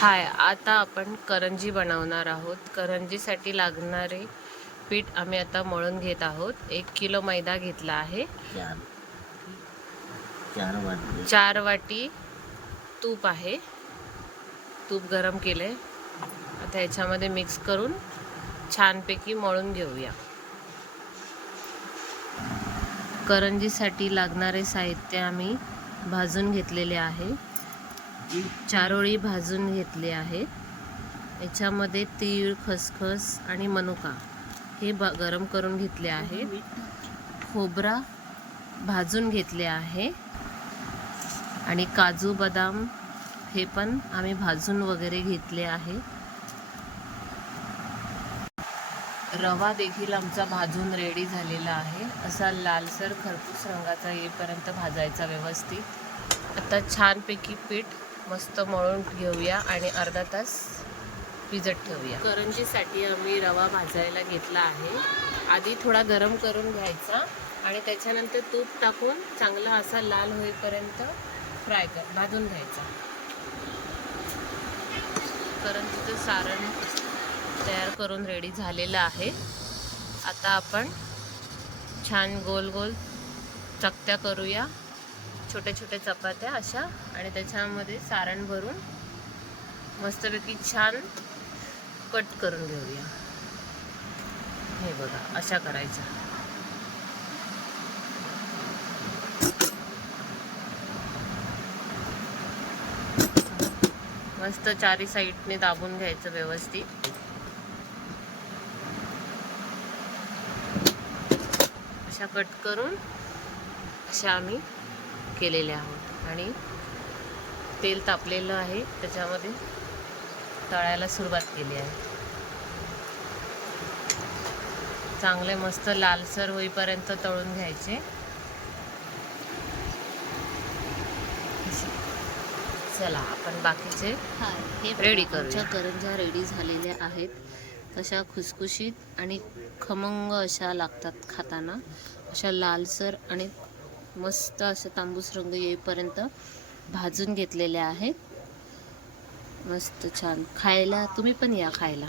हाय आता आपण करंजी बनवणार आहोत. करंजीसाठी लागणारे पीठ आम्ही आता मळून घेत आहोत. एक किलो मैदा घेतला आहे. चार. चार वाटी. तूप आहे. तूप गरम केले. आता याच्यामध्ये मिक्स करून छानपैकी मळून घेऊया. करंजीसाठी लागणारे साहित्य आम्ही भाजून घेतलेले आहे. चारोळी भाजून घेतले आहे याच्यामध्ये तीळ खसखस आणि मनुका हे ब गरम करून घेतले आहे खोबरा भाजून घेतले आहे. आणि काजू बदाम हे पण आम्ही भाजून वगैरे घेतले आहे. रवा देखील आमचा भाजून रेडी झालेला आहे. असा लालसर खरपूस रंगाचा येईपर्यंत भाजायचा व्यवस्थित. आता छानपैकी पीठ मस्त मळून घेऊया आणि अर्धा तास भिजत ठेवूया. करंजीसाठी आम्ही रवा भाजायला घेतला आहे. आधी थोडा गरम करून घ्यायचा आणि त्याच्यानंतर तूप टाकून चांगला असा लाल होईपर्यंत फ्राय कर भाजून घ्यायचा. करंजीचं सारण तयार करून रेडी झालेलं आहे. आता आपण छान गोल गोल चकत्या करूया. छोट्या छोट्या चपात्या अशा आणि त्याच्यामध्ये सारण भरून मस्तपैकी छान कट करून घेऊया. हे बघा अशा करायच्या. मस्त चारी साईडने दाबून घ्यायचं व्यवस्थित. अशा कट करून अशा आम्ही केलेल्या आहोत. आणि तेल तापलेलं आहे. त्याच्यामध्ये तळायला सुरुवात केली आहे. चांगले मस्त लालसर होईपर्यंत तळून घ्यायचे. चला आपण बाकीचे हे रेडी करूया. करंज्या रेडी झालेल्या आहेत तशा खुसखुशीत आणि खमंग अशा लागतात खाताना. अशा लालसर आणि मस्त असं तांबूस रंग येईपर्यंत भाजून घेतलेले आहेत. मस्त छान. खायला तुम्ही पण या खायला.